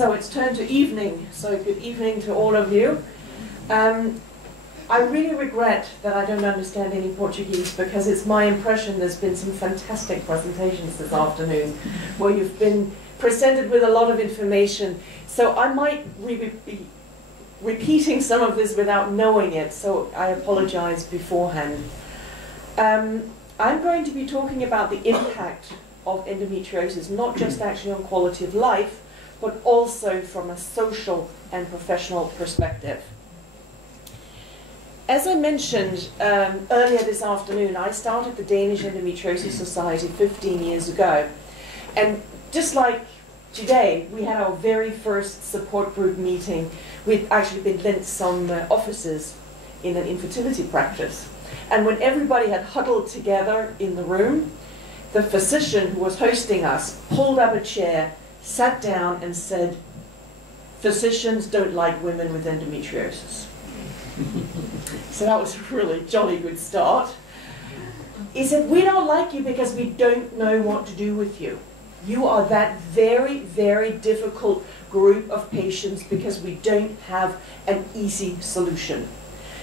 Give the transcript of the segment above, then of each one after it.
So it's turned to evening, so good evening to all of you. I really regret that I don't understand any Portuguese, because it's my impression there's been some fantastic presentations this afternoon where you've been presented with a lot of information. So I might be repeating some of this without knowing it, so I apologize beforehand. I'm going to be talking about the impact of endometriosis, not just actually on quality of life, but also from a social and professional perspective. As I mentioned earlier this afternoon, I started the Danish Endometriosis Society 15 years ago. And just like today, we had our very first support group meeting. We'd actually been lent some offices in an infertility practice. And when everybody had huddled together in the room, the physician who was hosting us pulled up a chair, sat down and said, "Physicians don't like women with endometriosis." So that was a really jolly good start. He said, "We don't like you because we don't know what to do with you. You are that very, very difficult group of patients because we don't have an easy solution.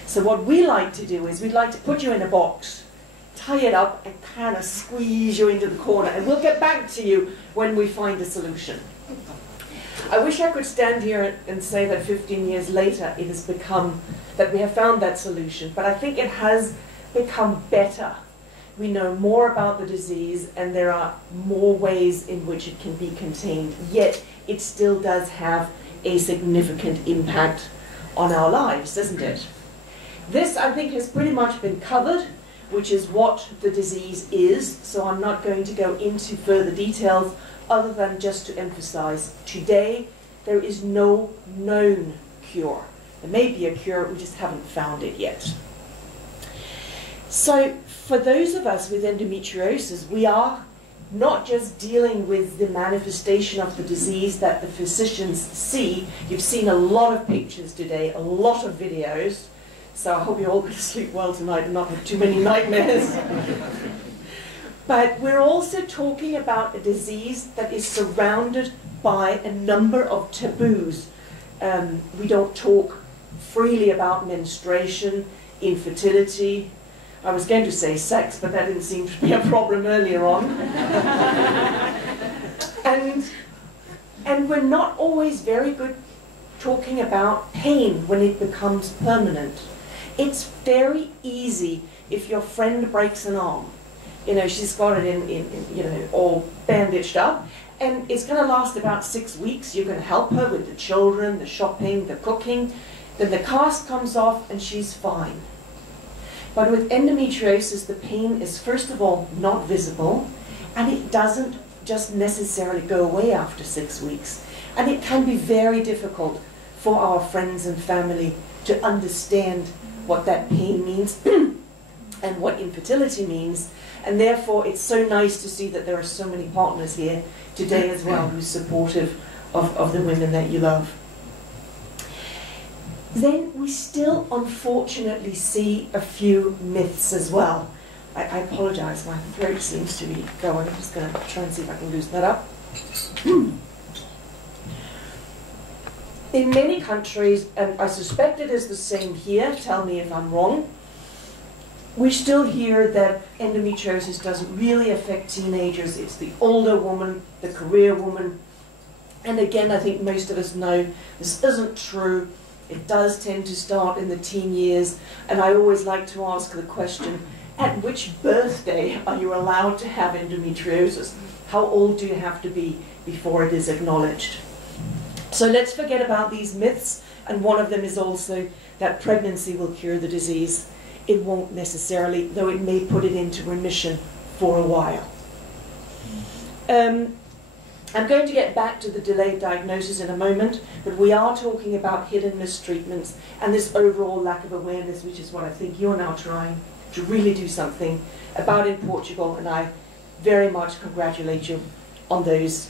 So what we like to do is we'd like to put you in a box, tie it up and kind of squeeze you into the corner, and we'll get back to you when we find a solution." I wish I could stand here and say that 15 years later it has become, that we have found that solution, but I think it has become better. We know more about the disease and there are more ways in which it can be contained, yet it still does have a significant impact on our lives, doesn't it? This, I think, has pretty much been covered, which is what the disease is, so I'm not going to go into further details other than just to emphasize, today there is no known cure. There may be a cure, we just haven't found it yet. So for those of us with endometriosis, we are not just dealing with the manifestation of the disease that the physicians see. You've seen a lot of pictures today, a lot of videos, so I hope you're all going to sleep well tonight and not have too many nightmares. But we're also talking about a disease that is surrounded by a number of taboos. We don't talk freely about menstruation, infertility. I was going to say sex, but that didn't seem to be a problem earlier on. And we're not always very good talking about pain when it becomes permanent. It's very easy if your friend breaks an arm. You know, she's got it you know, all bandaged up, and it's going to last about 6 weeks. You're going to help her with the children, the shopping, the cooking. Then the cast comes off and she's fine. But with endometriosis, the pain is first of all not visible, and it doesn't just necessarily go away after 6 weeks. And it can be very difficult for our friends and family to understand what that pain means and what infertility means. And therefore, it's so nice to see that there are so many partners here today as well who's supportive of the women that you love. Then we still, unfortunately, see a few myths as well. I apologize, my throat seems to be going. I'm just going to try and see if I can loosen that up. In many countries, and I suspect it is the same here, tell me if I'm wrong, we still hear that endometriosis doesn't really affect teenagers. It's the older woman, the career woman. And again, I think most of us know this isn't true. It does tend to start in the teen years. And I always like to ask the question, at which birthday are you allowed to have endometriosis? How old do you have to be before it is acknowledged? So let's forget about these myths. And one of them is also that pregnancy will cure the disease. It won't necessarily, though it may put it into remission for a while. I'm going to get back to the delayed diagnosis in a moment, but we are talking about hit and miss treatments and this overall lack of awareness, which is what I think you're now trying to really do something about in Portugal, and I very much congratulate you on those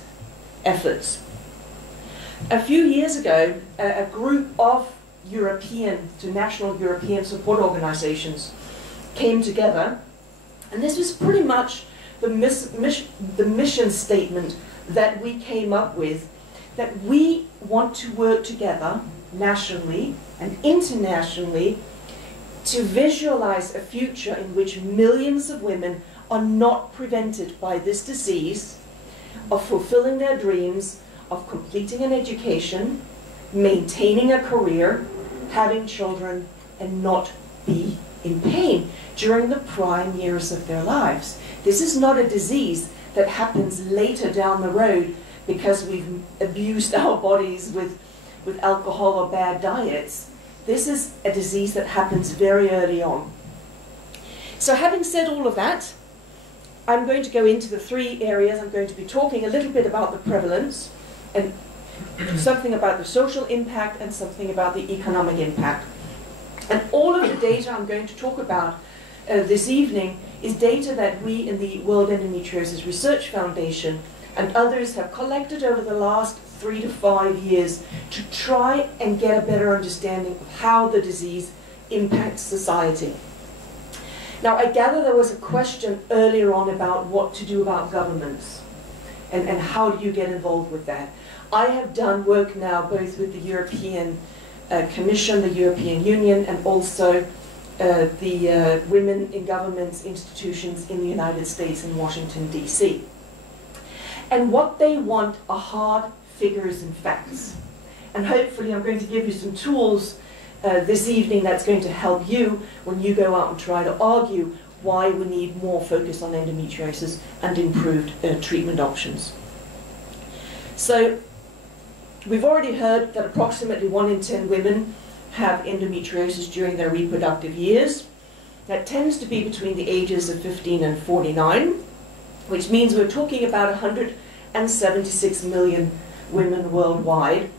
efforts. A few years ago, a group of national European support organizations came together, and this was pretty much the mission statement that we came up with that we want to work together nationally and internationally to visualize a future in which millions of women are not prevented by this disease of fulfilling their dreams, of completing an education, maintaining a career, having children, and not be in pain during the prime years of their lives. This is not a disease that happens later down the road because we've abused our bodies with alcohol or bad diets. This is a disease that happens very early on. So having said all of that, I'm going to go into the three areas. I'm going to be talking a little bit about the prevalence, and something about the social impact, and something about the economic impact. And all of the data I'm going to talk about this evening is data that we in the World Endometriosis Research Foundation and others have collected over the last 3 to 5 years to try and get a better understanding of how the disease impacts society. Now, I gather there was a question earlier on about what to do about governments and how do you get involved with that. I have done work now both with the European Commission, the European Union, and also the Women in Governments institutions in the United States in Washington, D.C. And what they want are hard figures and facts. And hopefully I'm going to give you some tools this evening that's going to help you when you go out and try to argue why we need more focus on endometriosis and improved treatment options. So we've already heard that approximately 1 in 10 women have endometriosis during their reproductive years. That tends to be between the ages of 15 and 49, which means we're talking about 176 million women worldwide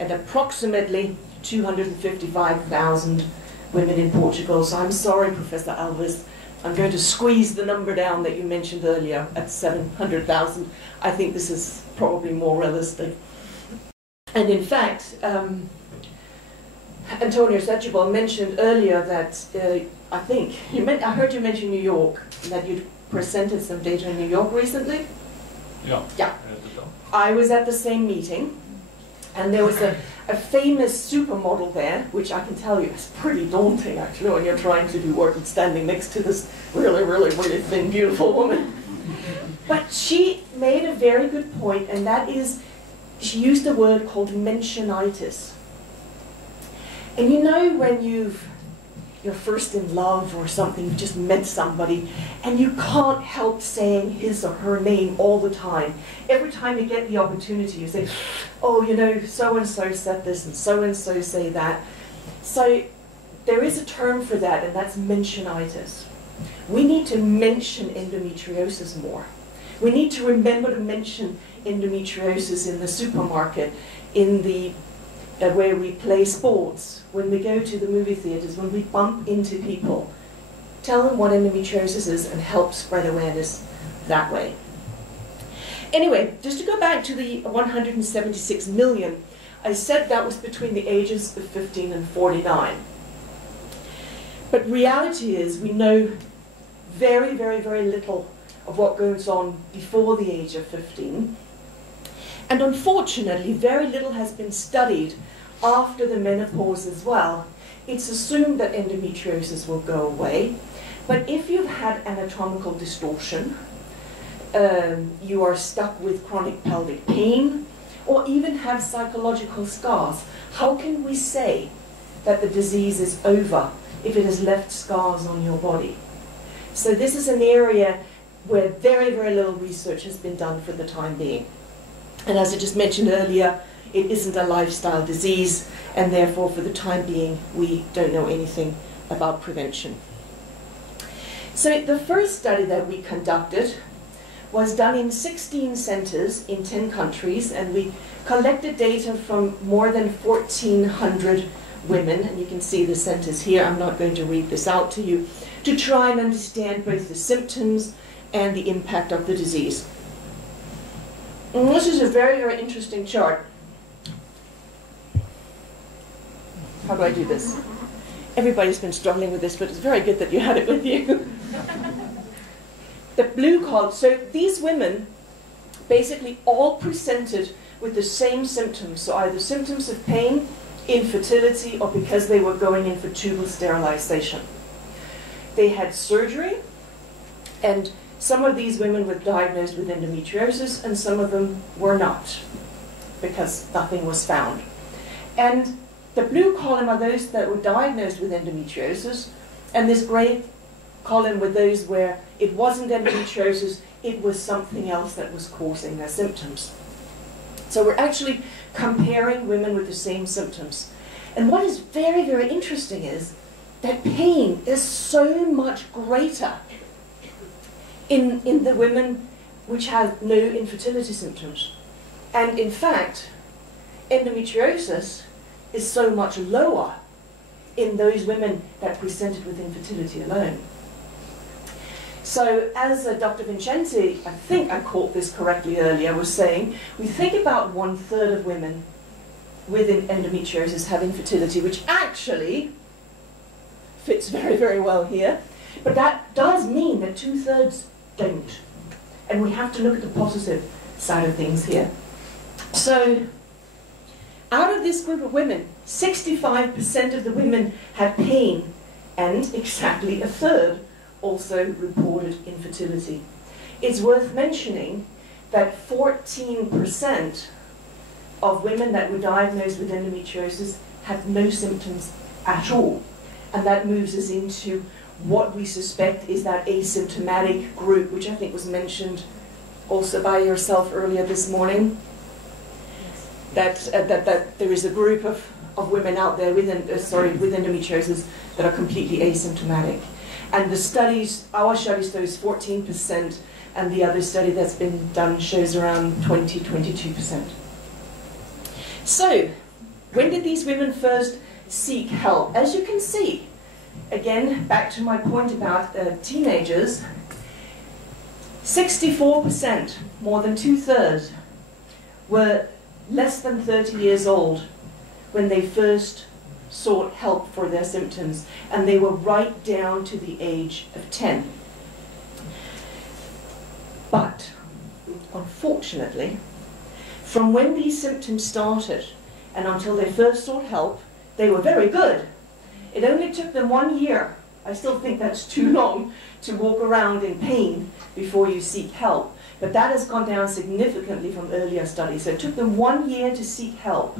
and approximately 255,000 women in Portugal. So I'm sorry, Professor Alves, I'm going to squeeze the number down that you mentioned earlier at 700,000. I think this is probably more realistic. And in fact, Antonio Setúbal mentioned earlier that I heard you mention New York, that you'd presented some data in New York recently. Yeah. I was at the same meeting, and there was a famous supermodel there, which I can tell you is pretty daunting actually when you're trying to do work and standing next to this really, really, really thin, beautiful woman. But she made a very good point, and that is, she used a word called mentionitis. And you know when you're first in love or something, you've just met somebody, and you can't help saying his or her name all the time. Every time you get the opportunity, you say, oh, you know, so-and-so said this and so-and-so say that. So there is a term for that, and that's mentionitis. We need to mention endometriosis more. We need to remember to mention endometriosis in the supermarket, in the where we play sports, when we go to the movie theaters, when we bump into people. Tell them what endometriosis is and help spread awareness that way. Anyway, just to go back to the 176 million, I said that was between the ages of 15 and 49. But reality is we know very, very, very little of what goes on before the age of 15. And unfortunately, very little has been studied after the menopause as well. It's assumed that endometriosis will go away, but if you've had anatomical distortion, you are stuck with chronic pelvic pain, or even have psychological scars, how can we say that the disease is over if it has left scars on your body? So this is an area where very, very little research has been done for the time being. And as I just mentioned earlier, it isn't a lifestyle disease, and therefore for the time being we don't know anything about prevention. So the first study that we conducted was done in 16 centers in 10 countries, and we collected data from more than 1,400 women, and you can see the centers here. I'm not going to read this out to you, to try and understand both the symptoms and the impact of the disease. And this is a very, very interesting chart. How do I do this? Everybody's been struggling with this, but it's very good that you had it with you. The blue column, so these women basically all presented with the same symptoms, so either symptoms of pain, infertility, or because they were going in for tubal sterilization. They had surgery, and some of these women were diagnosed with endometriosis, and some of them were not, because nothing was found. And the blue column are those that were diagnosed with endometriosis, and this gray column were those where it wasn't endometriosis, it was something else that was causing their symptoms. So we're actually comparing women with the same symptoms. And what is very, very interesting is that pain is so much greater in the women which have no infertility symptoms. And in fact, endometriosis is so much lower in those women that presented with infertility alone. So as Dr. Vincenzi, I think I caught this correctly earlier, was saying, we think about 1/3 of women with endometriosis have infertility, which actually fits very, very well here. But that does mean that 2/3 don't. And we have to look at the positive side of things here. So out of this group of women, 65% of the women had pain, and exactly 1/3 also reported infertility. It's worth mentioning that 14% of women that were diagnosed with endometriosis had no symptoms at all. And that moves us into what we suspect is that asymptomatic group, which I think was mentioned also by yourself earlier this morning. That there is a group of women out there with endometriosis that are completely asymptomatic. And the studies, our study shows 14%, and the other study that's been done shows around 22%. So, when did these women first seek help? As you can see, again, back to my point about teenagers, 64%, more than 2/3, were less than 30 years old when they first sought help for their symptoms, and they were right down to the age of 10. But, unfortunately, from when these symptoms started and until they first sought help, they were very good. It only took them 1 year. I still think that's too long to walk around in pain before you seek help. But that has gone down significantly from earlier studies. So it took them 1 year to seek help.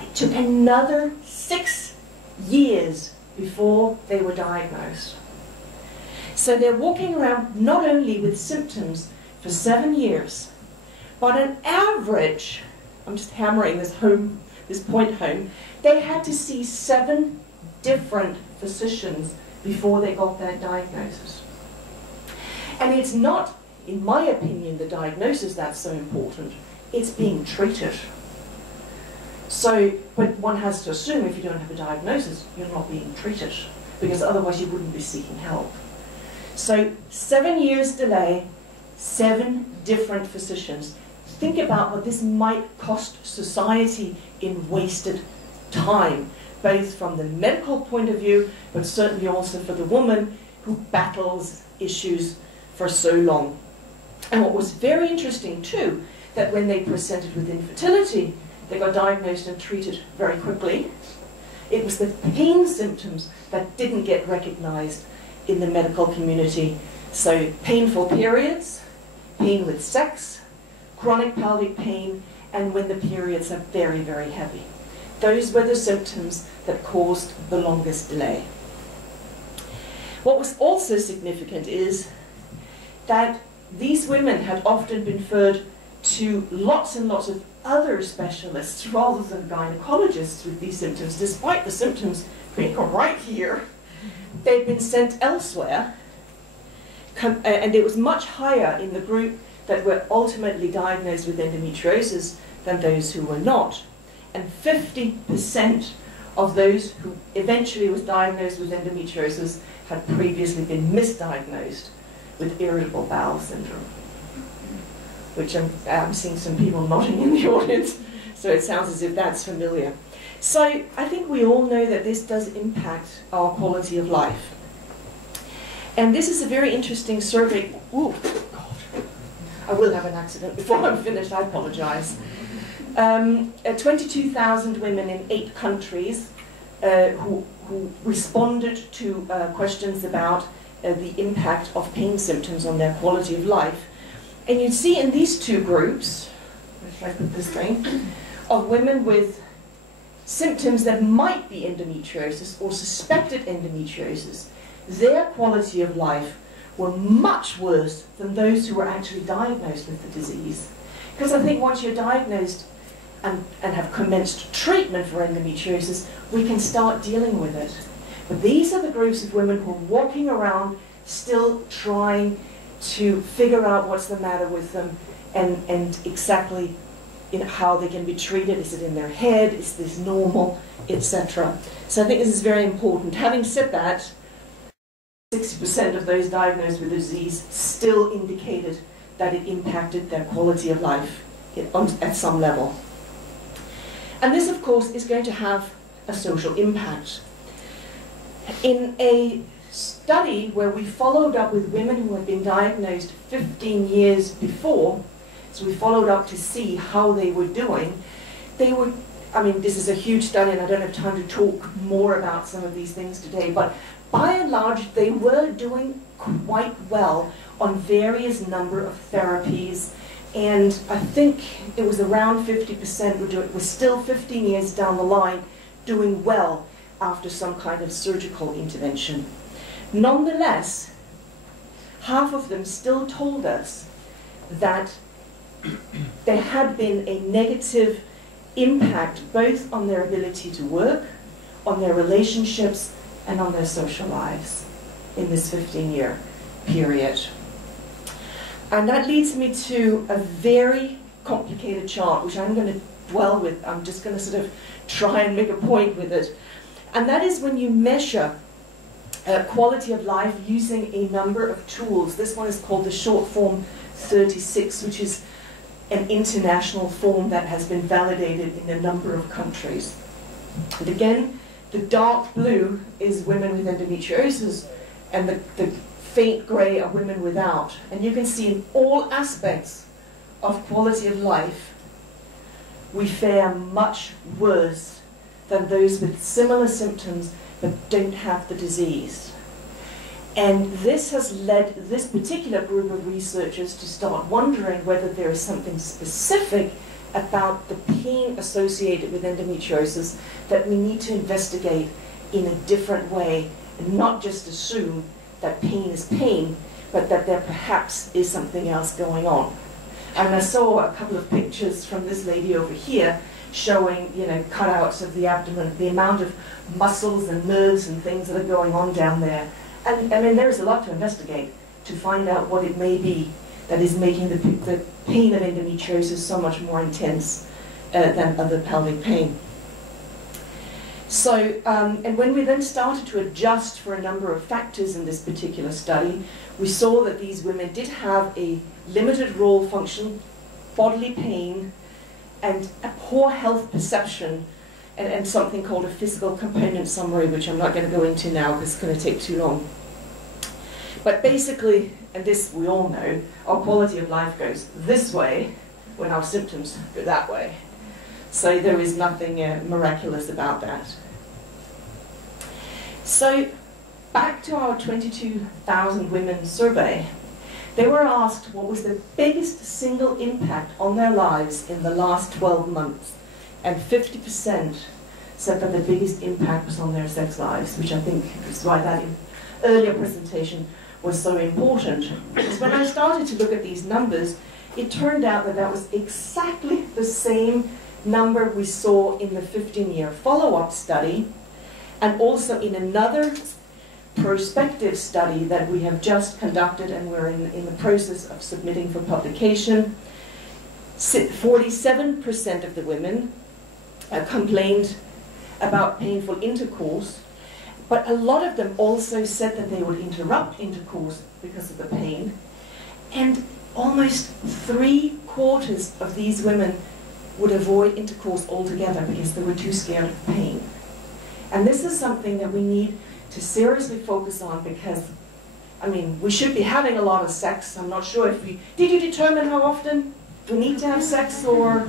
It took another 6 years before they were diagnosed. So they're walking around not only with symptoms for 7 years, but on average, I'm just hammering this point home, they had to see 7 different physicians before they got that diagnosis. And it's not, in my opinion, the diagnosis that's so important, it's being treated. So, but one has to assume if you don't have a diagnosis, you're not being treated, because otherwise you wouldn't be seeking help. So 7 years delay, 7 different physicians. Think about what this might cost society in wasted time, both from the medical point of view, but certainly also for the woman who battles issues for so long. And what was very interesting too, that when they presented with infertility, they got diagnosed and treated very quickly. It was the pain symptoms that didn't get recognized in the medical community. So painful periods, pain with sex, chronic pelvic pain, and when the periods are very, very heavy. Those were the symptoms that caused the longest delay. What was also significant is that these women had often been referred to lots and lots of other specialists rather than gynecologists with these symptoms, despite the symptoms being right here. They'd been sent elsewhere, and it was much higher in the group that were ultimately diagnosed with endometriosis than those who were not. And 50% of those who eventually was diagnosed with endometriosis had previously been misdiagnosed with irritable bowel syndrome, which I'm seeing some people nodding in the audience, so it sounds as if that's familiar. So I think we all know that this does impact our quality of life. And this is a very interesting survey. Ooh, God. I will have an accident before I'm finished, I apologize. 22,000 women in 8 countries who responded to questions about the impact of pain symptoms on their quality of life. And you see in these 2 groups, if I put this thing, of women with symptoms that might be endometriosis or suspected endometriosis, their quality of life were much worse than those who were actually diagnosed with the disease. Because I think once you're diagnosed and have commenced treatment for endometriosis, we can start dealing with it. But these are the groups of women who are walking around still trying to figure out what's the matter with them and exactly how they can be treated. Is it in their head? Is this normal? Etc. So I think this is very important. Having said that, 60% of those diagnosed with the disease still indicated that it impacted their quality of life at some level. And this, of course, is going to have a social impact. In a study where we followed up with women who had been diagnosed 15 years before, so we followed up to see how they were doing, I mean, this is a huge study and I don't have time to talk more about some of these things today, but by and large, they were doing quite well on various number of therapies, and I think it was around 50% were still 15 years down the line doing well after some kind of surgical intervention. Nonetheless, half of them still told us that there had been a negative impact both on their ability to work, on their relationships, and on their social lives in this 15-year period. And that leads me to a very complicated chart, which I'm going to dwell with. I'm just going to sort of try and make a point with it. And that is when you measure quality of life using a number of tools. This one is called the short form 36, which is an international form that has been validated in a number of countries. And again, the dark blue is women with endometriosis, and the faint grey are women without. And you can see in all aspects of quality of life, we fare much worse than those with similar symptoms but don't have the disease. And this has led this particular group of researchers to start wondering whether there is something specific about the pain associated with endometriosis that we need to investigate in a different way, and not just assume that pain is pain, but that there perhaps is something else going on. And I saw a couple of pictures from this lady over here showing, cutouts of the abdomen, the amount of muscles and nerves and things that are going on down there. And I mean, there is a lot to investigate to find out what it may be that is making the pain of endometriosis so much more intense than other pelvic pain. So, and when we then started to adjust for a number of factors in this particular study, we saw that these women did have a limited role function, bodily pain, and a poor health perception, and something called a physical component summary, which I'm not going to go into now because it's going to take too long. But basically, and this we all know, our quality of life goes this way when our symptoms go that way. So there is nothing miraculous about that. So back to our 22,000 women survey. They were asked what was the biggest single impact on their lives in the last 12 months. And 50% said that the biggest impact was on their sex lives, which I think is why that earlier presentation was so important. Because when I started to look at these numbers, it turned out that that was exactly the same number we saw in the 15-year follow-up study, and also in another prospective study that we have just conducted and we're in the process of submitting for publication. 47% of the women complained about painful intercourse, but a lot of them also said that they would interrupt intercourse because of the pain, and almost 3/4 of these women would avoid intercourse altogether because they were too scared of pain. And this is something that we need to seriously focus on, because I mean, we should be having a lot of sex. I'm not sure if we... Did you determine how often we need to have sex, or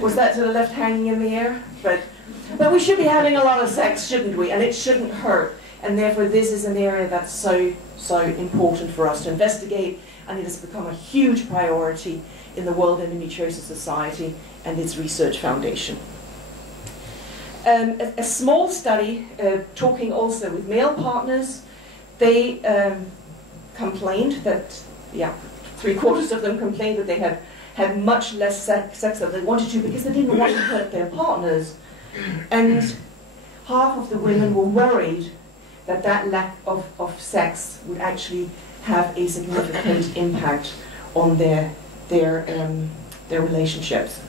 was that sort of left hanging in the air? But we should be having a lot of sex, shouldn't we? And it shouldn't hurt. And therefore, this is an area that's so important for us to investigate, and it has become a huge priority in the World Endometriosis Society and its research foundation. A small study, talking also with male partners, they complained that, 3/4 of them complained that they had much less sex than they wanted to because they didn't want to hurt their partners. And half of the women were worried that that lack of sex would actually have a significant impact on their relationships.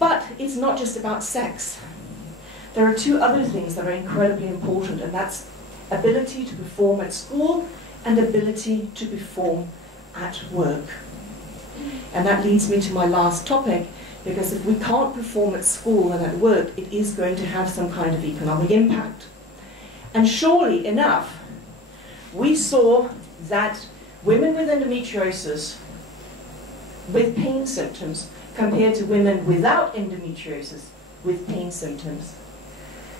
But it's not just about sex. There are two other things that are incredibly important, and that's ability to perform at school and ability to perform at work. And that leads me to my last topic, because if we can't perform at school and at work, it is going to have some kind of economic impact. And surely enough, we saw that women with endometriosis with pain symptoms compared to women without endometriosis with pain symptoms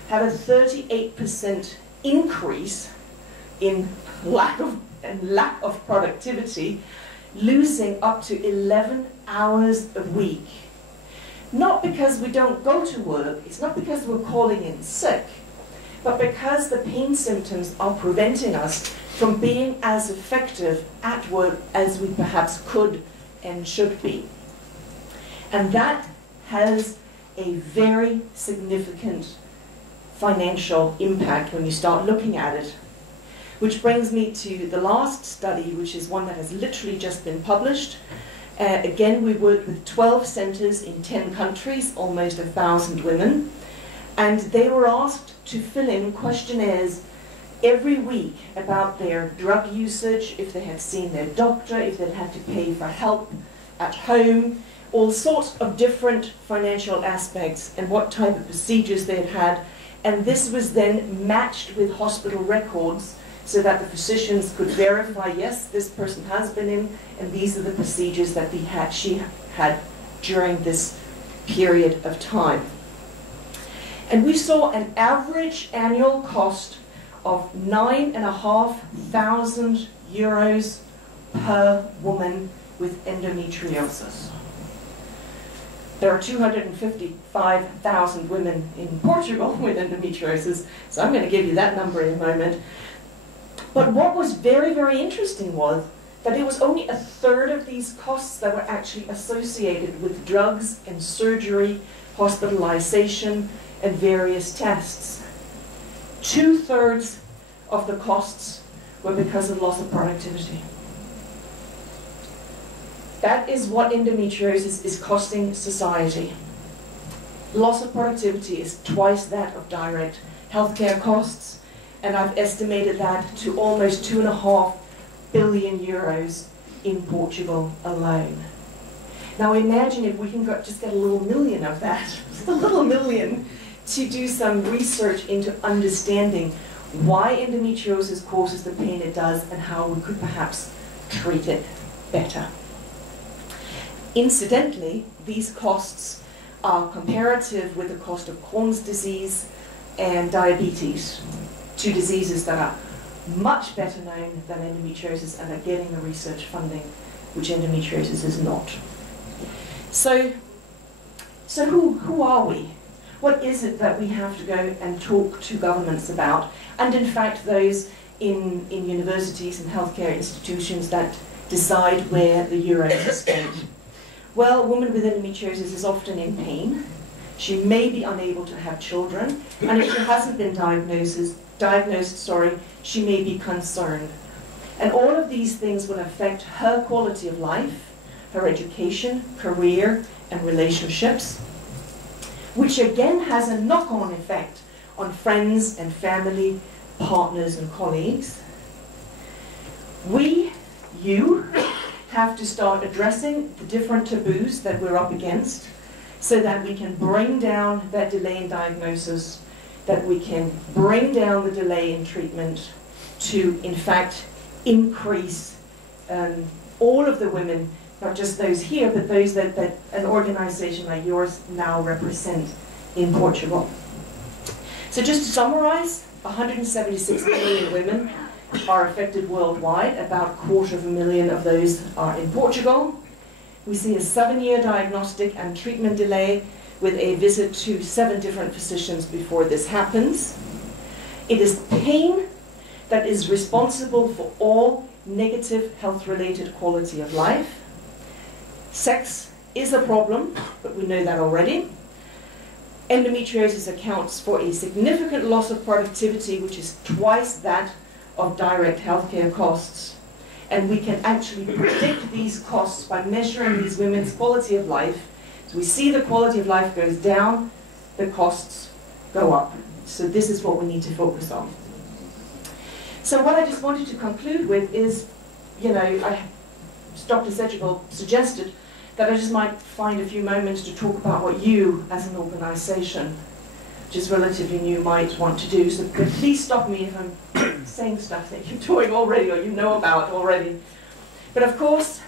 have a 38% increase in lack of productivity, losing up to 11 hours a week. Not because we don't go to work, it's not because we're calling in sick, but because the pain symptoms are preventing us from being as effective at work as we perhaps could and should be. And that has a very significant financial impact when you start looking at it. Which brings me to the last study, which is one that has literally just been published. Again, we worked with 12 centers in 10 countries, almost 1,000 women. And they were asked to fill in questionnaires every week about their drug usage, if they had seen their doctor, if they'd had to pay for help at home, all sorts of different financial aspects, and what type of procedures they had had. And this was then matched with hospital records so that the physicians could verify, yes, this person has been in, and these are the procedures that she had during this period of time. And we saw an average annual cost of €9,500 per woman with endometriosis. There are 255,000 women in Portugal with endometriosis, so I'm going to give you that number in a moment. But what was very, very interesting was that it was only a third of these costs that were actually associated with drugs and surgery, hospitalization, and various tests. 2/3 of the costs were because of loss of productivity. That is what endometriosis is costing society. Loss of productivity is twice that of direct healthcare costs, and I've estimated that to almost €2.5 billion in Portugal alone. Now imagine if we can just get a little million of that, just a little million, to do some research into understanding why endometriosis causes the pain it does and how we could perhaps treat it better. Incidentally, these costs are comparative with the cost of Crohn's disease and diabetes, two diseases that are much better known than endometriosis and are getting the research funding, which endometriosis is not. So who are we? What is it that we have to go and talk to governments about? And in fact, those in universities and healthcare institutions that decide where the euros are spent. Well, a woman with endometriosis is often in pain. She may be unable to have children, and if she hasn't been diagnosed, she may be concerned. And all of these things will affect her quality of life, her education, career, and relationships, which again has a knock-on effect on friends and family, partners and colleagues. You have to start addressing the different taboos that we're up against so that we can bring down that delay in diagnosis, that we can bring down the delay in treatment to, in fact, increase all of the women, not just those here, but those that an organization like yours now represent in Portugal. So just to summarize, 176 million women are affected worldwide. About 250,000 of those are in Portugal. We see a 7-year diagnostic and treatment delay with a visit to 7 different physicians before this happens. It is pain that is responsible for all negative health-related quality of life. Sex is a problem, but we know that already. Endometriosis accounts for a significant loss of productivity, which is twice that of direct healthcare costs. And we can actually predict these costs by measuring these women's quality of life. So we see the quality of life goes down, the costs go up. So this is what we need to focus on. So what I just wanted to conclude with is, you know, Dr. Sedgwick suggested that I just might find a few moments to talk about what you, as an organization, which is relatively new, might want to do. So please stop me if I'm saying stuff that you're doing already or you know about already. But of course,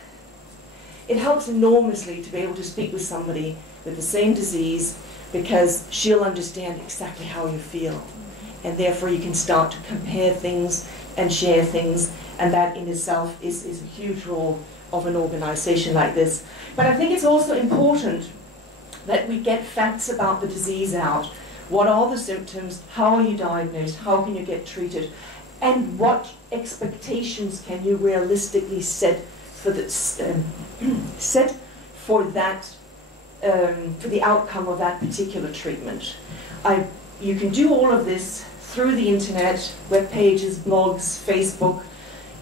it helps enormously to be able to speak with somebody with the same disease, because she'll understand exactly how you feel. And therefore you can start to compare things and share things, and that in itself is a huge role of an organization like this. But I think it's also important that we get facts about the disease out. What are the symptoms? How are you diagnosed? How can you get treated? And what expectations can you realistically set for the outcome of that particular treatment? You can do all of this through the internet, web pages, blogs, Facebook,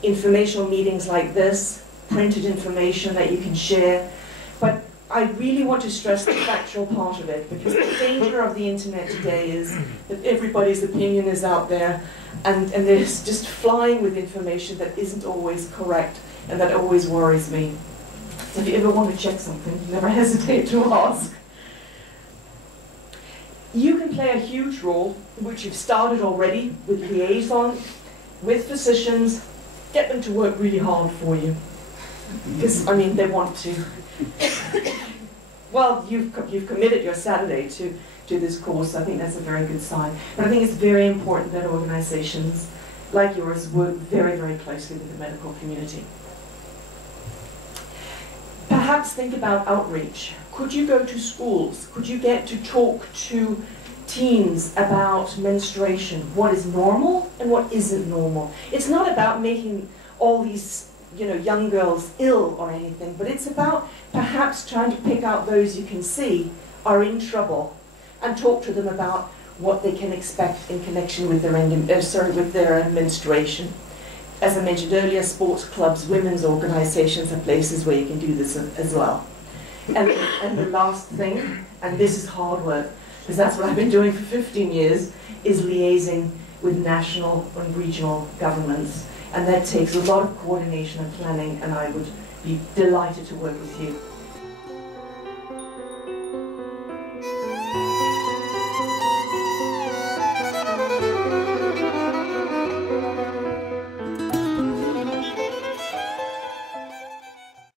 informational meetings like this, printed information that you can share. But I really want to stress the factual part of it, because the danger of the internet today is that everybody's opinion is out there, and there's just flying with information that isn't always correct, and that always worries me. So if you ever want to check something, never hesitate to ask. You can play a huge role, which you've started already, with liaison, with physicians. Get them to work really hard for you, because, I mean, they want to. Well, you've committed your Saturday to this course. I think that's a very good sign. But I think it's very important that organizations like yours work very, very closely with the medical community. Perhaps think about outreach. Could you go to schools? Could you get to talk to teens about menstruation? What is normal and what isn't normal? It's not about making all these, you know, young girls ill or anything, but it's about perhaps trying to pick out those you can see are in trouble and talk to them about what they can expect in connection with their menstruation. As I mentioned earlier, sports clubs, women's organizations are places where you can do this as well. And the last thing, and this is hard work, because that's what I've been doing for 15 years, is liaising with national and regional governments. And that takes a lot of coordination and planning, and I would be delighted to work with you.